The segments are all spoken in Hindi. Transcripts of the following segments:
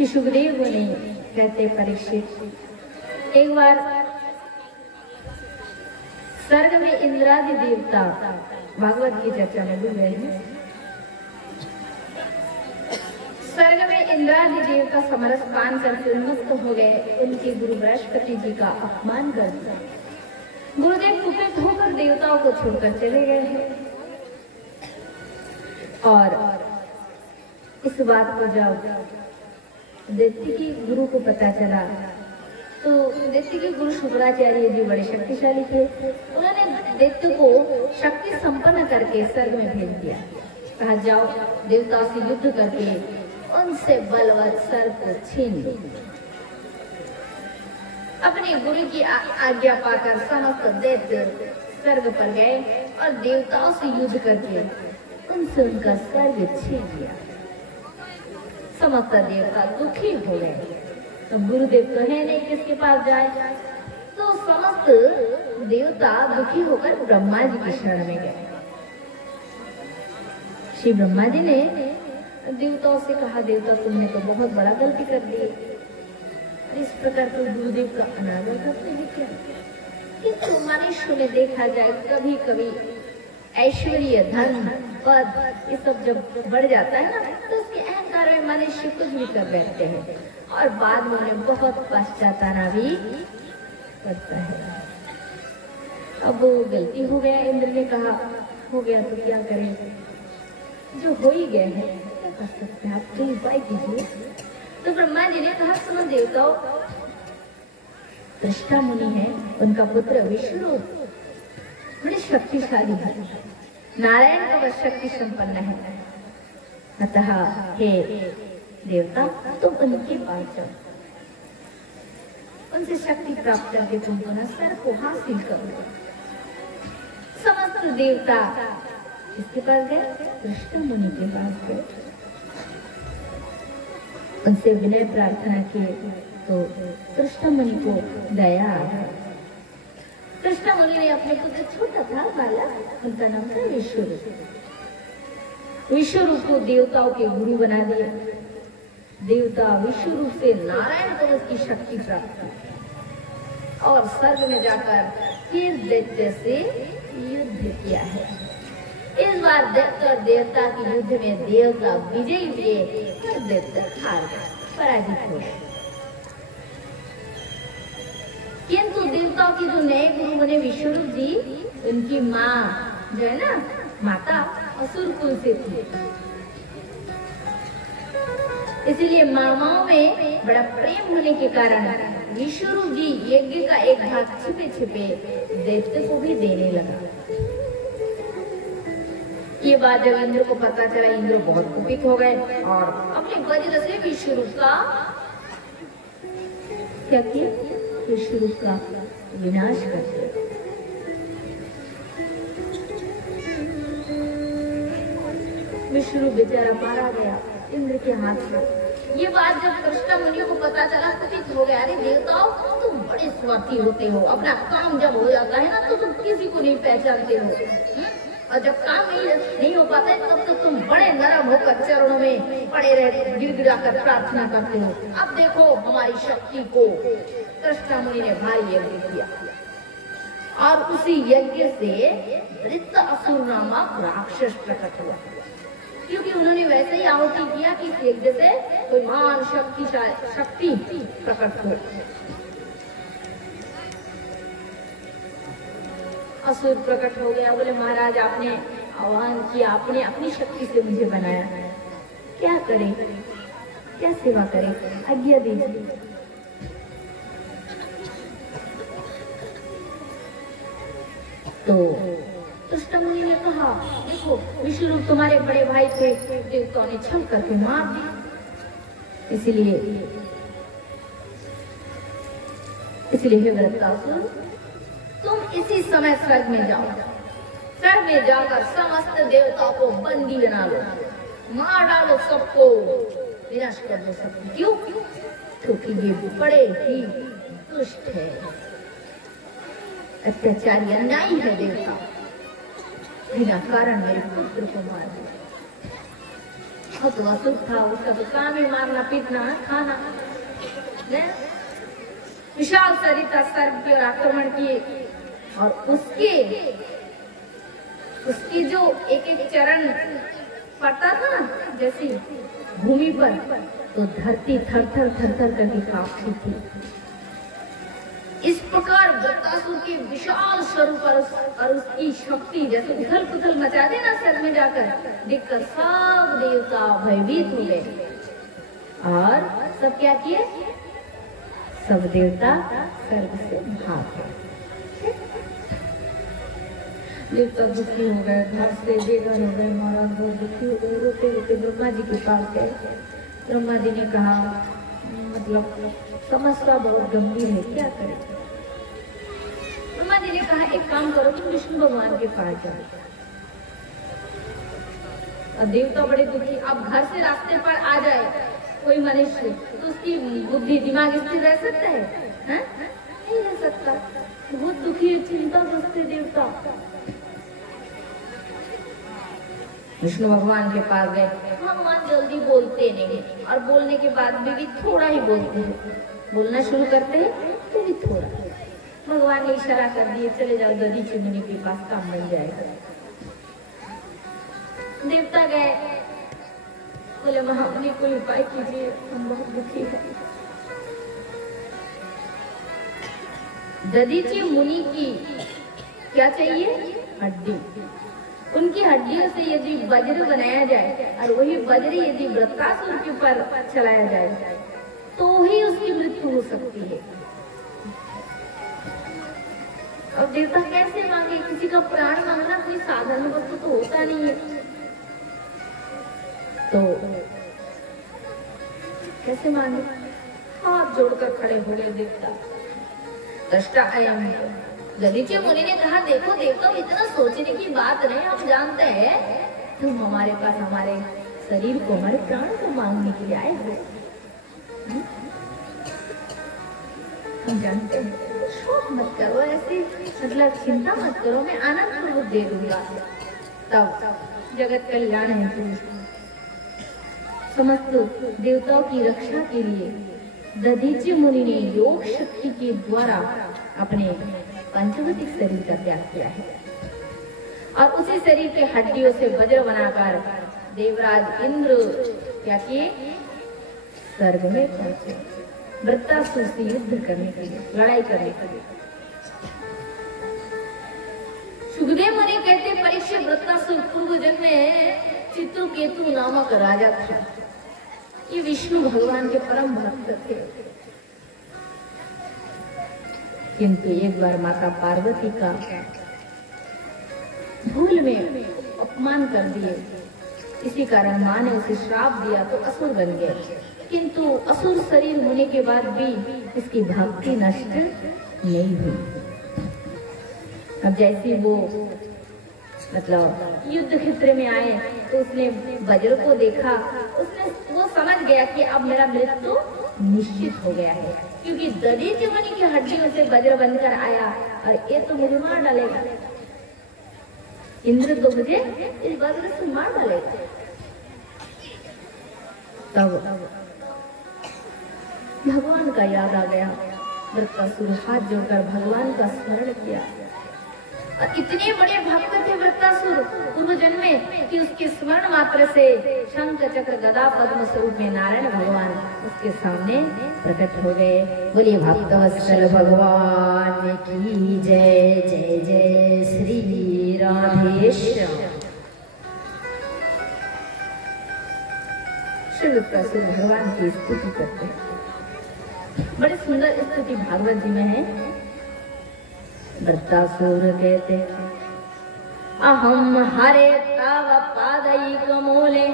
कि सुखदेव बोले, कहते परीक्षित, एक बार स्वर्ग में इंद्रादि देवता भागवत की चर्चा में डूब गए हैं। स्वर्ग में इंद्रादि देवता समरस पान करके उन्मत्त हो गए, उनके गुरु बृहस्पति जी का अपमान कर दिया। गुरुदेव कुपित होकर देवताओं को छोड़कर चले गए हैं। और इस बात को जब दैत्य की गुरु को पता चला तो दैत्य के गुरु शुक्राचार्य जी बड़े शक्तिशाली थे। उन्होंने दैत्य को शक्ति संपन्न करके स्वर्ग में भेज दिया। कहा जाओ देवताओं से युद्ध करके उनसे बलवत स्वर्ग को छीन लो। अपने गुरु की आज्ञा पाकर समस्त दैत्य स्वर्ग पर गए और देवताओं से युद्ध करके उनसे उनका स्वर्ग छीन लिया। समस्त देवता दुखी हो गए। तो गुरुदेव कहे नहीं किसके पास जाए, तो समस्त देवता दुखी होकर ब्रह्मा जी की शरण में गए। श्री ब्रह्मा जी ने देवताओं से कहा, देवता तुमने तो बहुत बड़ा गलती कर दी, इस प्रकार तो गुरुदेव का अनादर करते हैं क्या? किंतु मनुष्य में देखा जाए कभी कभी ऐश्वर्य, धन, पद ये सब जब बढ़ जाता है ना, तो उसके अहंकार में मनुष्य कुछ भी कर बैठते हैं और बाद में उन्हें बहुत पश्चाताप भी करता है। अब वो गलती हो गया, इंद्र ने कहा हो गया तो क्या करें, जो हो ही गया है क्या कर सकते हैं, आप कोई उपाय कीजिए। तो ब्रह्मा जी ने कहा, सुनो देवताओं, दृष्टा मुनि है, उनका पुत्र विष्णु बड़े शक्तिशाली है, नारायण का वह शक्ति संपन्न है, अतः हे देवता तुम उनके पास जाओ, उनसे शक्ति प्राप्त करके तुम पुनः स्वर्ग को हासिल करो। समस्त देवता किसके पास गए? दृष्टा मुनि के पास गए, उनसे विनय प्रार्थना किए तो दृष्टा मुनि को दया आ गई। दृष्टा मुनि ने अपने पुत्र, छोटा था बालक, उनका नाम था विश्वरूप। विश्वरूप को देवताओं के गुरु बना दिया। देवता विश्वरूप से नारायण को उसकी शक्ति प्राप्त की और स्वर्ग में जाकर फिर दैत्य से युद्ध किया है। इस बार दैत्य और देवता के युद्ध में देवता विजयी हुए और दैत्य हार गए, पराजित हो गए। किंतु देवताओं के जो नए गुरु बने विश्वरूप जी, उनकी माँ जो है ना, माता असुर कुल से थी, इसलिए मामाओं में बड़ा प्रेम होने के कारण विष्णु जी यज्ञ का एक भाग छिपे छिपे दैत्य को भी देने लगा। ये बात जब इंद्र को पता चला, इंद्र बहुत कुपित हो गए और अपने वज्र से विष्णु का क्या किया? विष्णु का विनाश कर दिया। विष्णु बेचारा मारा गया इंद्र के हाथ में। ये बात जब दृष्टा मुनि को पता चला, कुपित हो गया, अरे देवताओं तुम बड़े स्वार्थी होते हो, अपना काम जब हो जाता है ना तो तुम किसी को नहीं पहचानते हो, और जब काम नहीं हो पाता है तब तो तुम बड़े नरम होकर चरणों में पड़े रह गिड़गिड़ाकर प्रार्थना करते हो। अब देखो हमारी शक्ति को। दृष्टा मुनि ने भारी यज्ञ किया और उसी यज्ञ से वृत्त असुर नामक राक्षस प्रकट हुआ, क्योंकि उन्होंने वैसे ही आहुति किया कि इस यज्ञ से कोई महान शक्ति प्रकट हो। असुर प्रकट हो गया, बोले महाराज आपने आह्वान किया, आपने अपनी शक्ति से मुझे बनाया, क्या करें, क्या सेवा करें, आज्ञा दीजिए। तो दृष्टा मुनि ने कहा, देखो विष्णु तुम्हारे बड़े भाई थे, देवताओं ने छल करके मार दी, इसलिए हे वृत्तासुर तुम इसी समय स्वर्ग में जाओ, स्वर्ग में जाकर समस्त देवताओं को बंदी बना लो, मार डालो, सबको विनाश कर दो सबको। क्यों? क्योंकि ये बड़े ही दुष्ट है, अत्याचारी, अन्यायी है देवता, बिना कारण मेरे पुत्र को मार दिया। बहुत वसूल था, उसका तो काम ही मारना पीटना खाना। विशाल शरीर था, सर्प की ओर आक्रमण किए और उसकी जो एक एक चरण पड़ता था ना जैसी भूमि पर, तो धरती थर थर करके कांपती थी। इस प्रकार वृत्तासुर के विशाल स्वरूप और उसकी शक्ति जैसे उथल पुथल मचा देना सर में जाकर, देखकर सब देवता भयभीत हो गए और सब क्या किए, सब देवता स्वर्ग से भाग गए। देवता दुखी हो गए, घर से बेघर हो गए, महाराज बहुत दुखी हो गए, रोते रोते ब्रह्मा जी के पास गए। ब्रह्मा जी ने कहा मतलब समस्या बहुत गंभीर है, क्या करें। ब्रह्मा जी ने कहा एक काम करो, तुम विष्णु भगवान के पास जाओ। और देवता बड़े दुखी, अब घर से रास्ते पर आ जाए कोई मनुष्य तो उसकी बुद्धि दिमाग स्थिर रह सकता है? नहीं रह सकता। बहुत दुखी चिंता करते देवता। विष्णु भगवान के पास गए। भगवान जल्दी बोलते नहीं और बोलने के बाद भी थोड़ा ही बोलते हैं, बोलना शुरू करते हैं तो भी थोड़ा। भगवान ने इशारा कर दिए, चले जाओ दधीचि मुनि के पास, काम बन जाएगा। देवता गए, बोले महामुनि कोई उपाय कीजिए, हम बहुत दुखी हैं। दधीचि मुनि की क्या चाहिए? हड्डी। उनकी हड्डियों से यदि वज्र बनाया जाए और वही वज्र यदि वृत्तासुर के ऊपर चलाया जाए तो ही उसकी मृत्यु हो सकती है। अब देवता कैसे मांगे? किसी का प्राण मांगना कोई साधारण वस्तु तो होता नहीं है, तो कैसे मांगे? हाथ जोड़कर खड़े हो गए देवता। दृष्टा अयम। दधीचि मुनि ने कहा देखो देवता, इतना सोचने की बात नहीं, हम जानते हैं तुम हमारे पास हमारे शरीर को, हमारे प्राण को मांगने के लिए आए हो। हम जानते हैं, शोक मत करो, ऐसे मतलब चिंता मत करो, मैं आनंद पूर्वक दे दूंगा। तब जगत कल्याण है, समस्त देवताओं की रक्षा के लिए दधीचि मुनि ने योग शक्ति के द्वारा अपने पंचभौतिक शरीर का त्याग किया है और उसी शरीर के हड्डियों से वज्र बनाकर देवराज इंद्र क्या किए? स्वर्ग में पहुंचे, वृत्तासुर से युद्ध करने के लिए, लड़ाई करने के लिए। सुखदेव मुनि कहते परीक्षित वृत्तासुर पूर्व जन्म में चित्रकेतु नामक राजा था। ये विष्णु भगवान के परम भक्त थे, किंतु एक बार माता पार्वती का भूल में अपमान कर दिए, इसी कारण मां ने उसे श्राप दिया तो असुर बन गया। किंतु असुर शरीर होने के बाद भी इसकी भक्ति नष्ट नहीं हुई। अब जैसे वो मतलब युद्ध क्षेत्र में आए तो उसने वज्र को देखा, वो समझ गया कि अब मेरा मृत्यु निश्चित हो गया है, क्योंकि दधीचि मुनि की हड्डियों से वज्र बनकर आया और ये तो मुझे मार डालेगा। इंद्र तो मुझे इस वज्र से मार डालेगा। तब भगवान का याद आ गया। वृत्तासुर हाथ जोड़कर भगवान का स्मरण किया और इतने बड़े भक्त थे वृत्तासुर पूर्व जन्म में कि उसके स्मरण मात्र से शंख चक्र गदा पद्म स्वरूप में नारायण भगवान उसके सामने प्रकट हो गए। बोलिए भक्तवत्सल भगवान की जय। जय जय श्री राधेश्याम। श्री वृत्तासुर भगवान की स्तुति करते हैं। बड़े सुंदर स्तुति भागवत जी में है। वृत्तासुर कहते अहम हरे तव पादैक मूले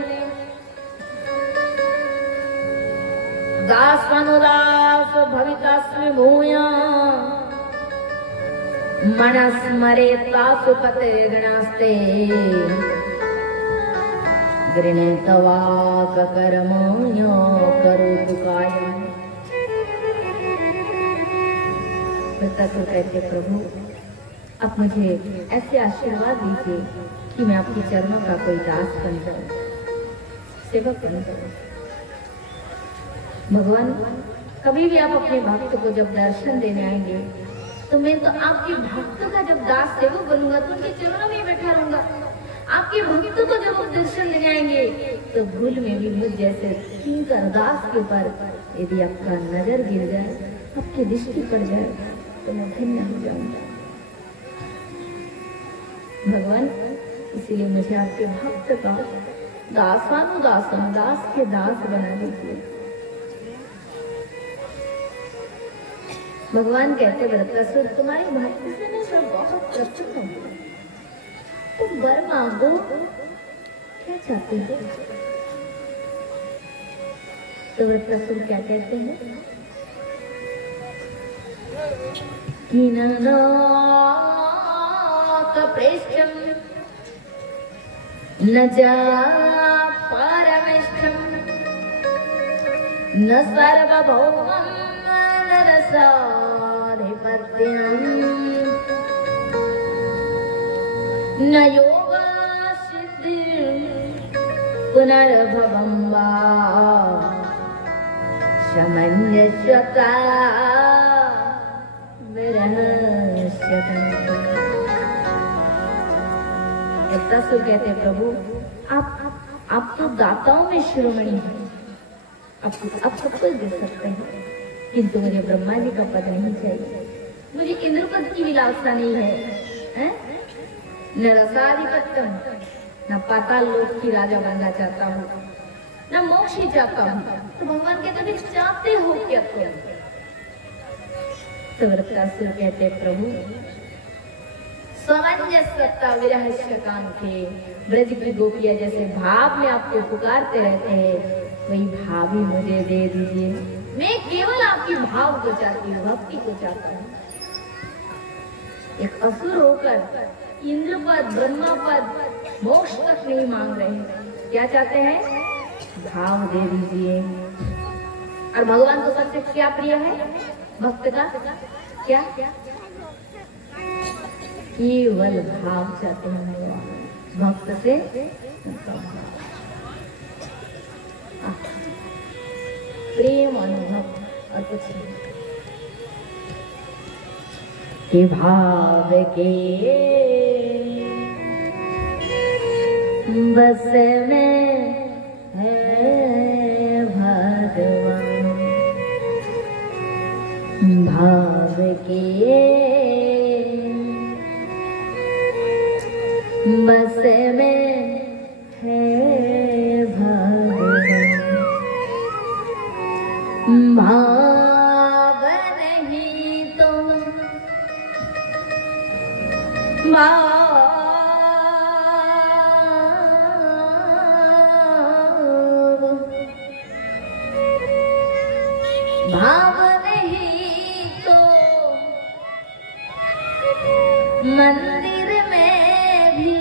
दासानुदास भवितास्मि भूया मनस्मरे तासु पतिर्गणास्ते गृणीतवाक कर्मण्य करोतु कायम्। वृत्तासुर कहते प्रभु आप मुझे ऐसे आशीर्वाद दीजिए कि मैं आपके चरणों का कोई दास बन जाऊं। सेवक बन जाओ। भगवान कभी भी आप अपने भक्त को जब दर्शन देने आएंगे तो मैं तो आपके भक्त का जब दास सेवक बनूंगा तो उनके चरणों में बैठा रहूंगा। आपके भक्त को जब आप दर्शन देने आएंगे तो भूल में भी मुझ जैसे किंकर दास के ऊपर यदि आपका नजर गिर जाए, आपकी दृष्टि पड़ जाए तो मैं धन्य हो जाऊंगा। भगवान इसीलिए मुझे आपके भक्त का दासानुदासन दास के दास बना दीजिए। भगवान कहते वृत्रासुर तुम्हारी भक्ति से मैं सब बहुत प्रसन्न हूँ, तुम वर मांगो, क्या चाहते हो? तो वृत्रासुर क्या कहते हैं? पृष्ठम न जा परमेष्ठम न सर्वभौमं न रसाधिपत्यं न योग सिद्धि पुनर्भवं वा समंजसता वृत्रासुर कहते प्रभु आप तो दाताओं में शिरोमणि हैं, आप सब कुछ दे सकते हैं, किंतु मुझे ब्रह्मा जी का पद नहीं चाहिए, मुझे इंद्र पद की विलासता नहीं है, न रसाधिपत्यम, न पाताल लोक की राजा बनना चाहता हूँ, न मोक्ष ही चाहता हूँ। तो भगवान कहते चाहते हो क्या तुम? तो वृत्रासुर कहते प्रभु समंजसता विरहस्य कांखे, ब्रज की गोपियां जैसे भाव में आपको पुकारते रहते हैं वही भाव ही मुझे दे दीजिए। मैं केवल आपकी भाव को चाहती हूँ, भक्ति को चाहता हूँ। एक असुर होकर इंद्र पद ब्रह्मा पद मोक्ष तक नहीं मांग रहे, क्या चाहते हैं? भाव दे दीजिए। और भगवान को सबसे क्या प्रिय है भक्त का? क्या? केवल भाव चाहते हैं भगवान, भक्त से प्रेम अनुभव और कुछ नहीं। कि भाव के बस में है भगवान, भाव के बस में है भगवान, भाव नहीं तो भाव नहीं तो मंदिर में भी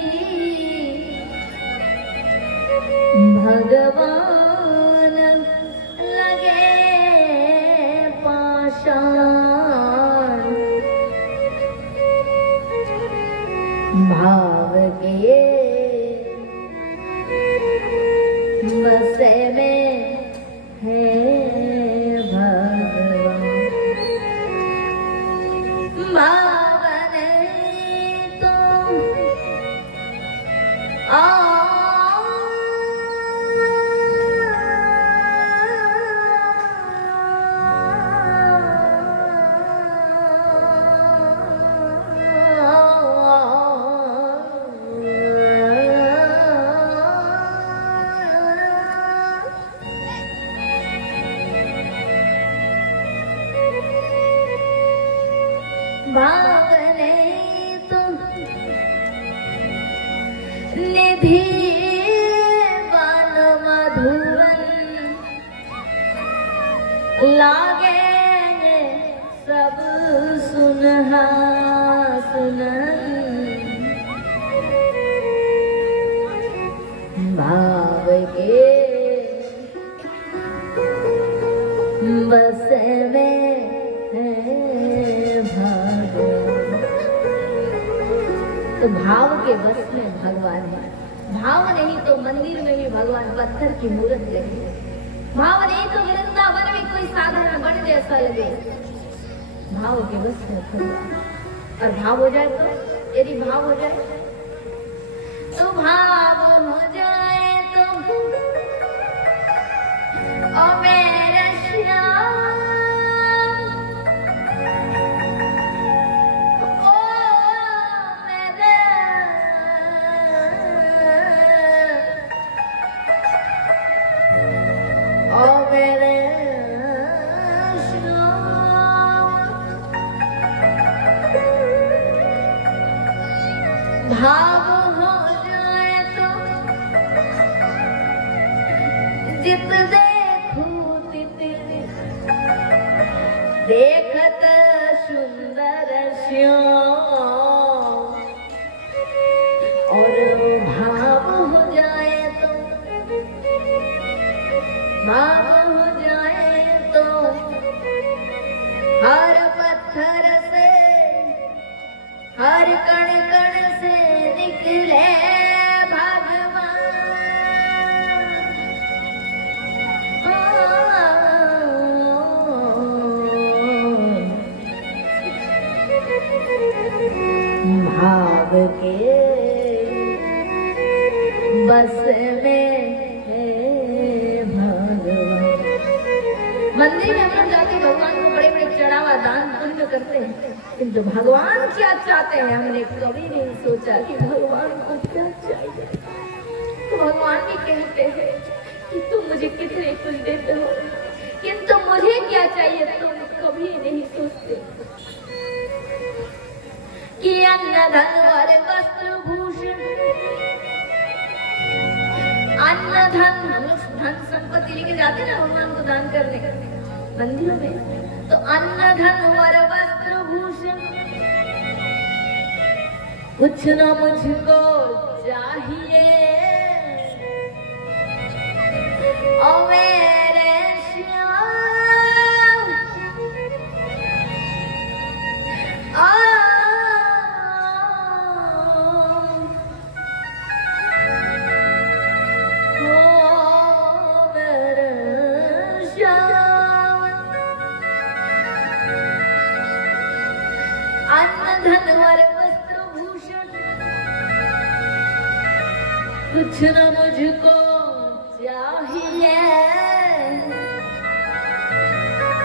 भगवान लगे पाषाण, भाव के बस में है भगवान, भाव नहीं तो भाव नहीं तो निधि बाल मधुरन लागे सब सुनहा सुनन, भाव के बस में तो भाव के बस में भगवान है, भाव नहीं तो मंदिर में भी भगवान पत्थर की मूर्त लगे, भाव नहीं तो वृंदावन में कोई साधारण बन जैसा लगे। भाव के बस में भगवान, और भाव हो जाए तो, यदि भाव हो जाए तो, भाव हो जाए तो ओ मेरा श्याम, ओ मेरा, ओ मेरे भाव हो जाए तो जित देखूं तित देखत सुंदर श्याम, और भाव हो जाए तो, भाव हो जाए तो हर पत्थर से, हर कण कण से निकले भगवान। भाव के बस में है भगवान। मंदिर में हम लोग जाके भगवान को बड़े बड़े चढ़ावा दान पुण्य करते हैं, किंतु भगवान क्या चाहते हैं हमने कभी नहीं सोचा कि भगवान को क्या चाहिए। तो भगवान भी कहते हैं कि तुम मुझे कितने कुछ देते हो, किंतु मुझे क्या चाहिए तुम कभी नहीं सोचते। कि अन्न धन और वस्त्र भूषण, अन्न धन, हम लोग धन संपत्ति लेके जाते हैं ना भगवान को दान करने मंदिरों में, तो अन्न धन और वस्त्र भूषण कुछ न मुझको चाहिए, ओ मेरे श्याम, अन्न धन और वस्त्र भूषण कुछ न मुझको चाहिए।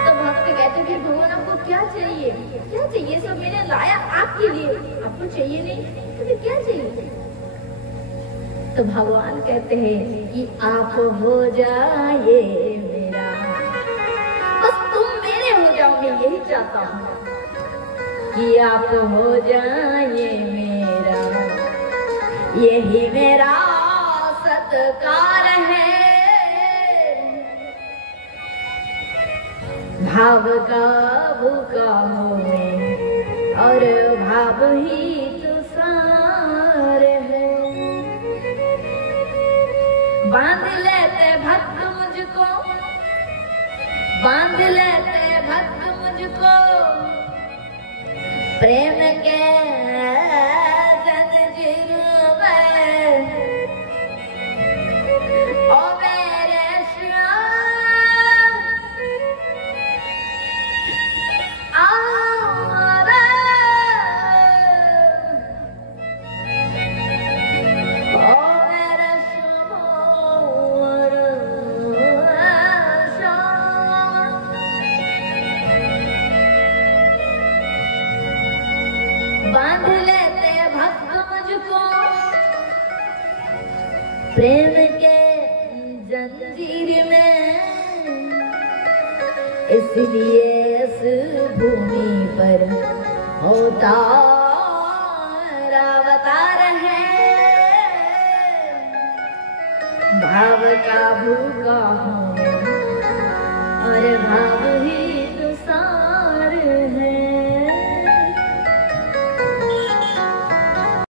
तो भक्त कहते कि भगवान आपको क्या चाहिए, क्या चाहिए, सब मैंने लाया आपके लिए, आपको चाहिए नहीं तो फिर क्या चाहिए। तो भगवान कहते हैं कि आप हो जाए मेरा, बस तुम मेरे हो जाओ, मैं यही चाहता हूँ कि आप हो जाए मेरा, यही मेरा सत्कार है। भाव का भूखा हूँ मैं और भाव ही तो सार है। बांध लेते भक्त मुझको, बांध लेते भक्त मुझको प्रेम के जंजीर में, ओ मेरे श्याम, आरा, ओ मेरे श्याम, बांध लेते भक्त मुझको प्रेम के जंजीर में, इसलिए इस भूमि पर होता अवतार है। भाव का भूखा